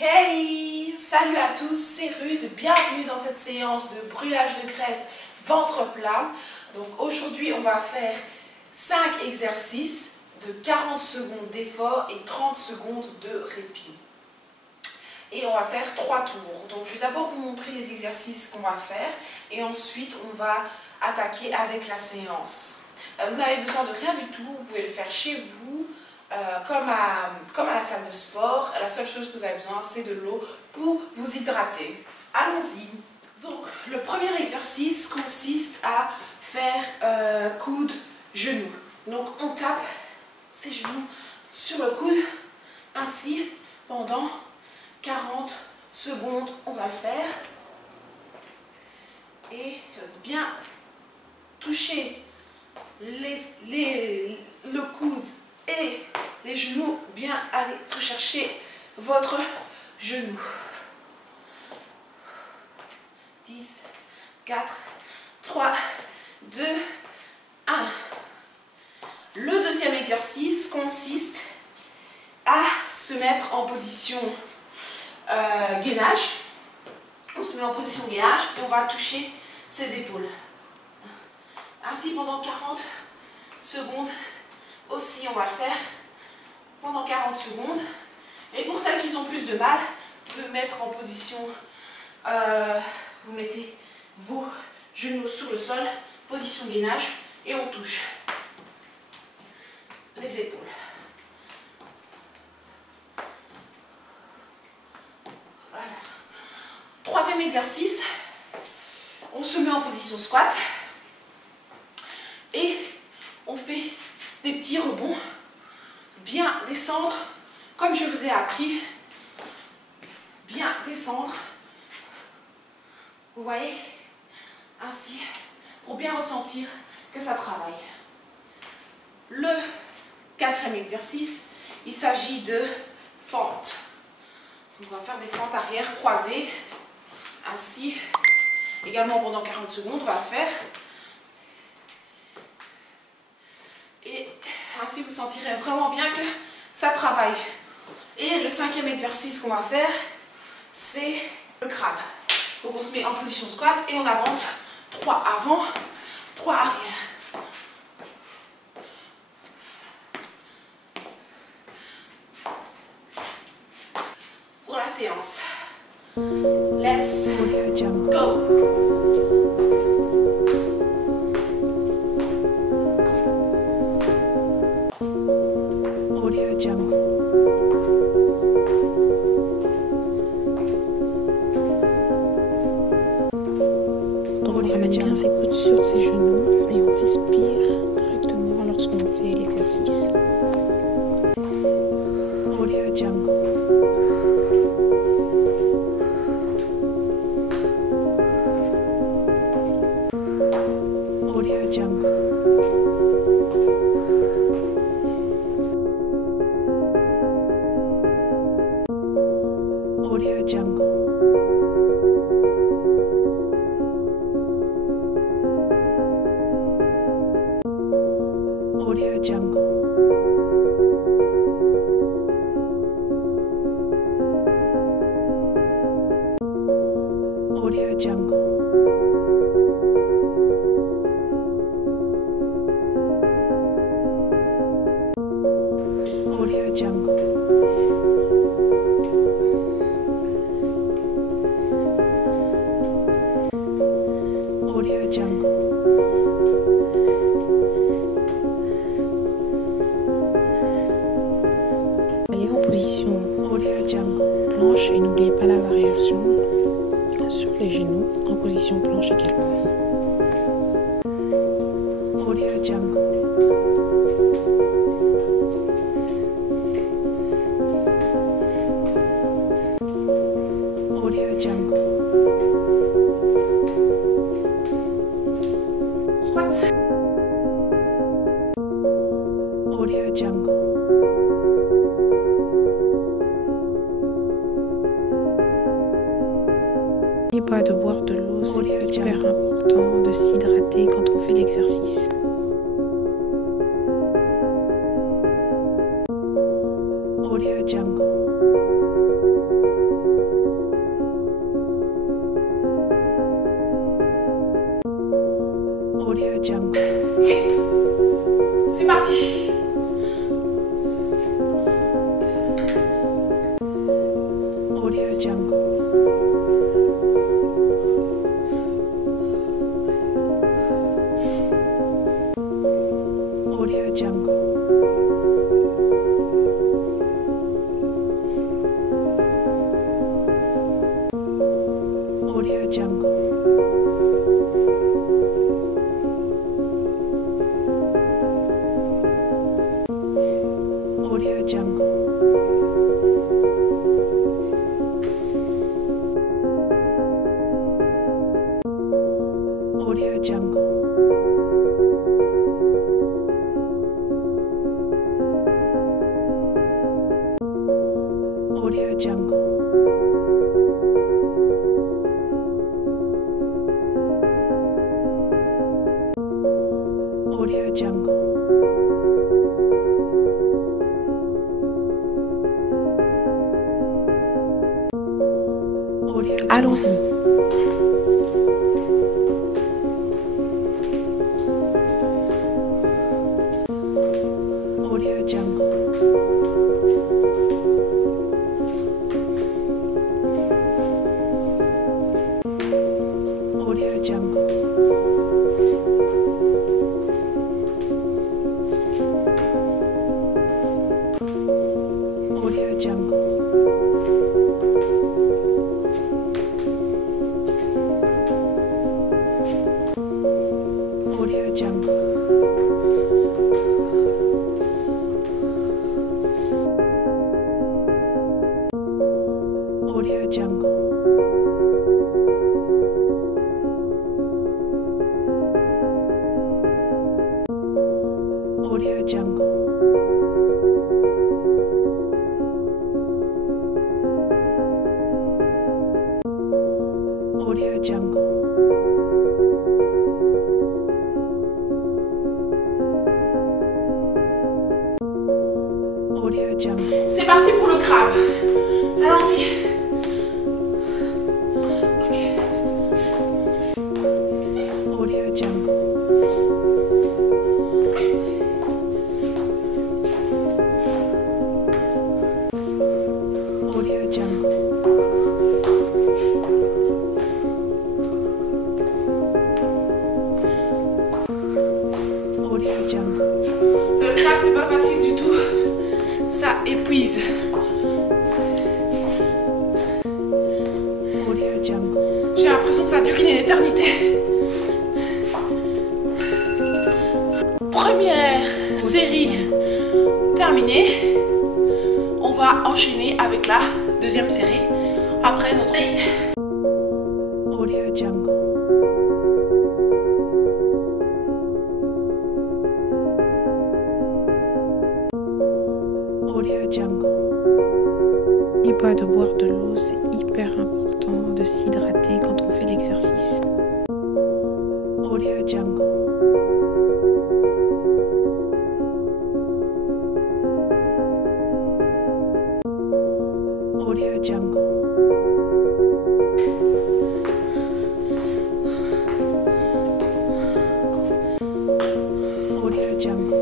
Hey! Salut à tous, c'est Rude, bienvenue dans cette séance de brûlage de graisse ventre plat. Donc aujourd'hui on va faire 5 exercices de 40 secondes d'effort et 30 secondes de répit. Et on va faire 3 tours. Donc je vais d'abord vous montrer les exercices qu'on va faire et ensuite on va attaquer avec la séance. Vous n'avez besoin de rien du tout, vous pouvez le faire chez vous. Comme à la salle de sport, la seule chose que vous avez besoin, c'est de l'eau pour vous hydrater. Allons-y. Donc, le premier exercice consiste à faire coude-genou. Donc, on tape ses genoux sur le coude, ainsi, pendant 40 secondes, on va le faire. Et bien toucher le coude et les genoux, bien aller rechercher votre genou. 10, 4, 3, 2, 1. Le deuxième exercice consiste à se mettre en position gainage. On se met en position gainage et on va toucher ses épaules. Ainsi pendant 40 secondes. Aussi, on va le faire pendant 40 secondes. Et pour celles qui ont plus de mal, vous pouvez mettre en position, vous mettez vos genoux sur le sol, position gainage, et on touche les épaules. Voilà. Troisième exercice, on se met en position squat et on fait des petits rebonds, bien descendre, comme je vous ai appris, bien descendre, vous voyez, ainsi, pour bien ressentir que ça travaille. Le quatrième exercice, il s'agit de fente. On va faire des fentes arrière croisées, ainsi, également pendant 40 secondes, on va le faire. Et ainsi, vous sentirez vraiment bien que ça travaille. Et le cinquième exercice qu'on va faire, c'est le crabe. Donc on se met en position squat et on avance 3 avant, 3 arrière. Pour la séance. Let's go! Donc on ramène bien ses coudes sur ses genoux et on respire correctement lorsqu'on fait l'exercice. Audio Jungle. Audio Jungle. Audio Jungle. Audio Jungle. Audio Jungle. Audio Jungle. Audio Jungle. Allez en position Audio Jungle. planche et n'oubliez pas la variation sur les genoux en position planche également. Audio Jungle. Audio Jungle. Squat. Audio Jungle. N'oubliez pas de boire de l'eau, c'est hyper important de s'hydrater quand on fait l'exercice. Audio Jungle. C'est parti. Audio Jungle. Audio Jungle. Audio Jungle. Audio Jungle. Audio Jungle. Audio Jungle. Audio Jungle. Audio Jungle. Allons-y. Audio Jungle. Audio Jungle. Audio Jungle. Audio Jungle. Audio Jungle. Audio Jungle. Audio Jungle. Audio Jungle. C'est parti pour le crabe. Allons-y. Audio Jungle. Audio Jungle. Audio Jungle. Le crabe, c'est pas facile du tout. Ça épuise. Audio Jungle. J'ai l'impression que ça dure une éternité. Première série terminée. On va enchaîner avec la deuxième série. Après notre... Audio Jungle. Audio Jungle. N'oubliez pas de boire de l'eau, c'est hyper important de s'hydrater quand on fait l'exercice. Audio Jungle. Audio Jungle. Audio Jungle.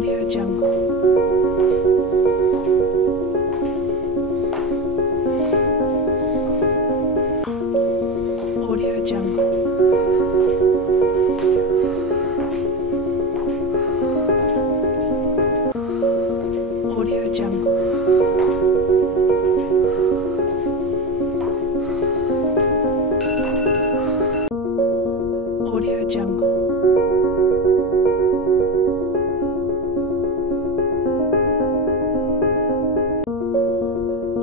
Audio Jungle. Audio Jungle. Audio Jungle. Audio Jungle.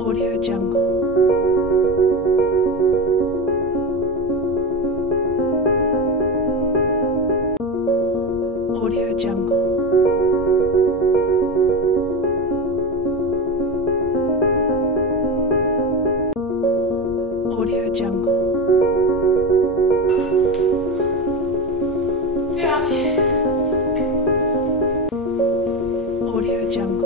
Audio Jungle. Audio Jungle. Audio Jungle. C'est parti. Audio Jungle.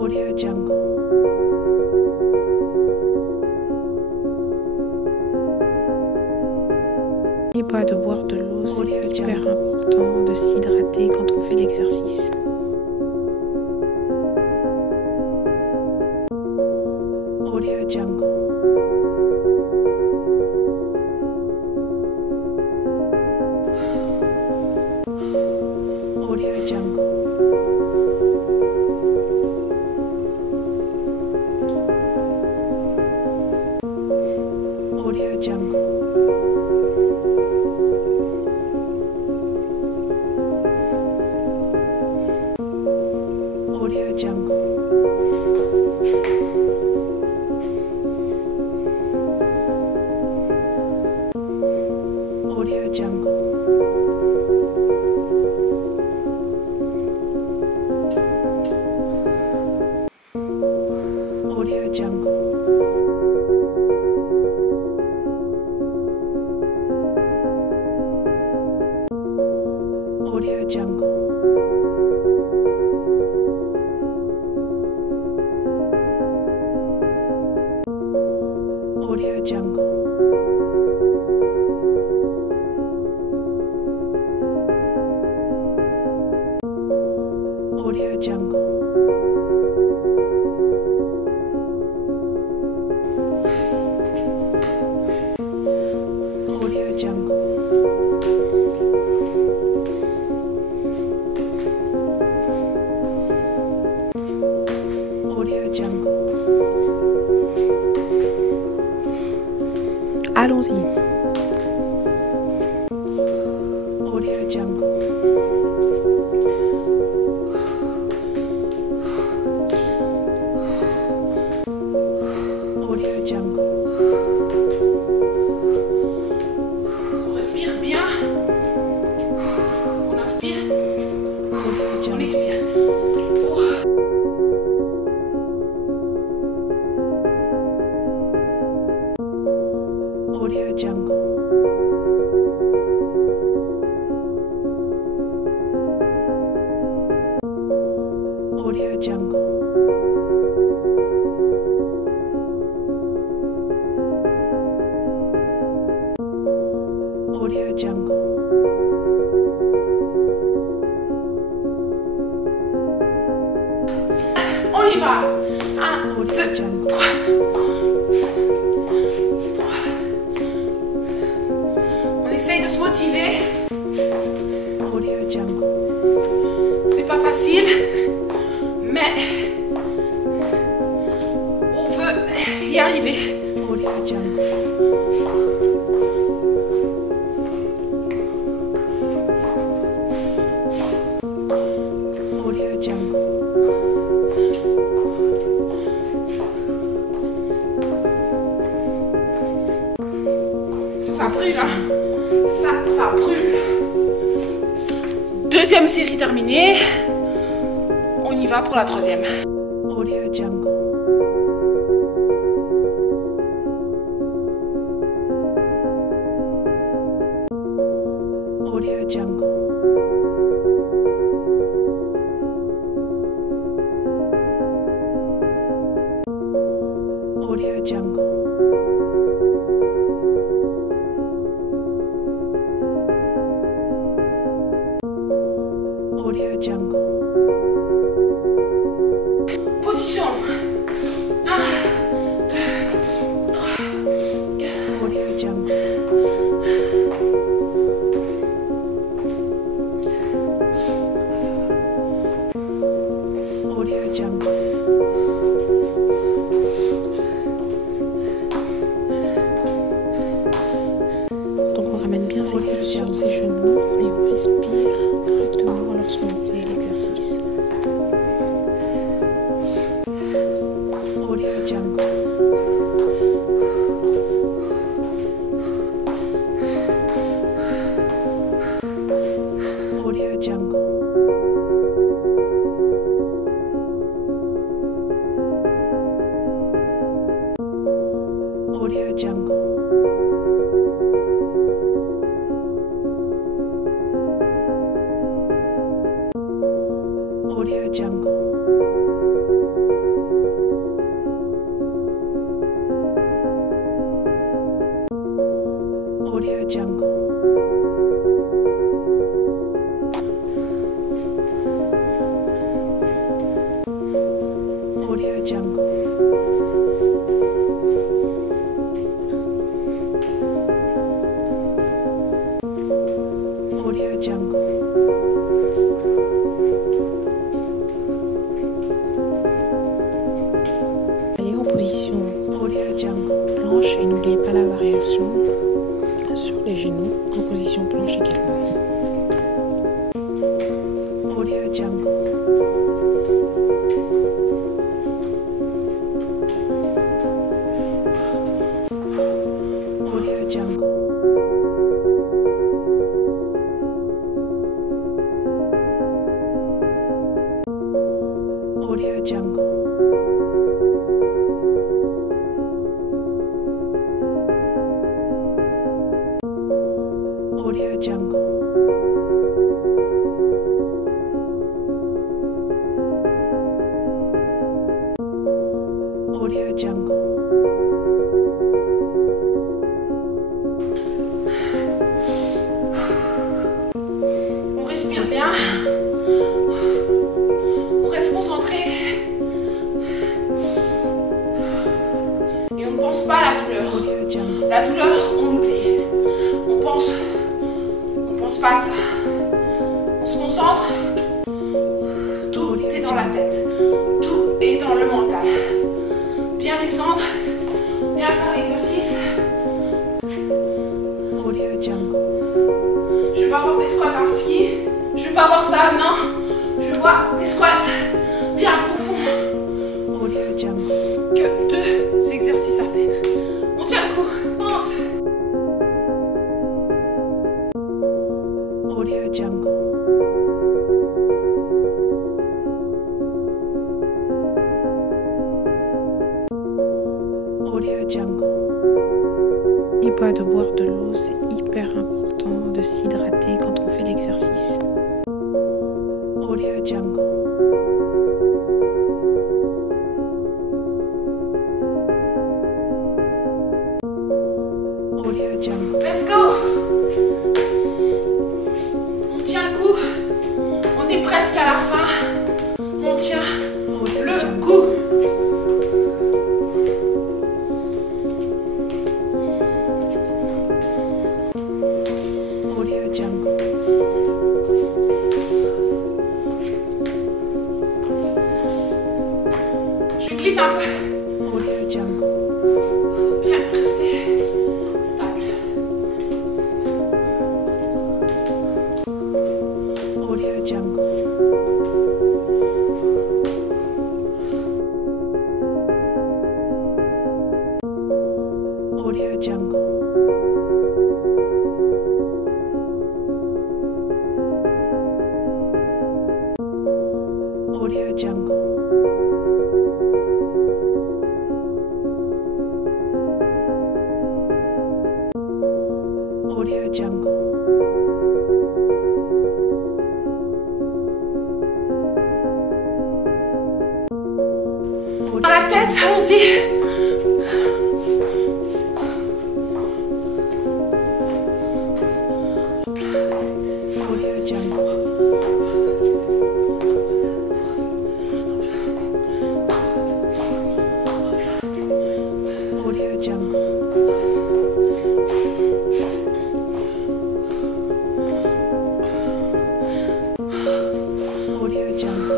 Audio Jungle. N'oubliez pas de boire de l'eau, c'est hyper important de s'hydrater quand on fait l'exercice. Audio Jungle. Audio Jungle. Audio Jungle. Audio Jungle. Audio Jungle. Audio Jungle. Audio Jungle. Audio Jungle. Audio Jungle. Audio Jungle. Audio Jungle. Allons-y. Audio Jungle. Audio Jungle. On respire bien. On inspire. Audio On Jungle. expire. Audio Jungle. Audio Jungle. Audio Jungle. On y va. 1, Audio 2, Jungle. 3. On essaye de se motiver. Audio Jungle. C'est pas facile, mais on veut y arriver. Audio Jungle. Audio Jungle. Ça brûle, hein. Ça brûle. Deuxième série terminée. On y va pour la troisième. Audio Jungle. Audio Jungle. Audio Jungle. Audio Jungle. Position. 1, 2, 3. Audio Jungle. Audio Jungle. Donc on ramène bien ses coudes sur ses genoux et on respire correctement lorsqu'on fait l'exercice. Audio Jungle. Audio Jungle. Audio Jungle. Audio Jungle. Audio Jungle. Audio Jungle. Audio Jungle. Allez en position Audio Jungle. planche et n'oubliez pas la variation sur les genoux en position planche également. Audio Jungle. Audio Jungle. Audio Jungle. Audio Jungle. Audio Jungle. On respire bien. On reste concentré. Et on ne pense pas à la douleur. Audio Jungle. La douleur, on l'oublie. On pense pas à ça. On se concentre. Tout est dans la tête. Tout est dans le mental. Bien descendre. Bien faire l'exercice. Audio Jungle. Je veux pas avoir des squats ainsi. Je veux pas avoir ça, non. Je veux voir des squats bien profonds. Audio Jungle. Que 2 exercices à faire. On tient le coup. Monte. Audio Jungle. Audio Jungle. N'oubliez pas de boire de l'eau, c'est hyper important de s'hydrater quand on fait l'exercice. Audio Jungle. Audio Jungle. Let's go. On tient le coup. On est presque à la fin. On tient le coup. Audio Jungle. Je glisse un peu. Audio Jungle. Faut bien rester stable. Audio Jungle. Audio Jungle. Audio Jungle. Audio Jungle. Dans la tête, allons-y. Audio Jungle. Audio Jungle. Audio Jungle.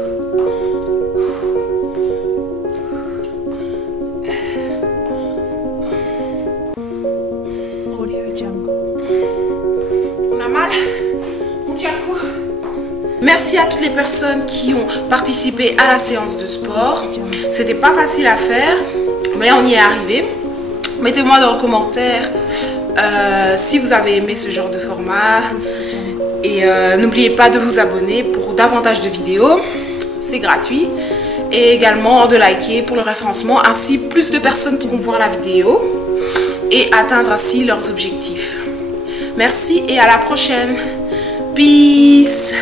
Audio Jungle. On a mal. On tient le coup. Merci à toutes les personnes qui ont participé à la séance de sport. C'était pas facile à faire, mais on y est arrivé. Mettez-moi dans le commentaire si vous avez aimé ce genre de format. Et n'oubliez pas de vous abonner pour davantage de vidéos. C'est gratuit. Et également de liker pour le référencement. Ainsi, plus de personnes pourront voir la vidéo et atteindre ainsi leurs objectifs. Merci et à la prochaine. Peace.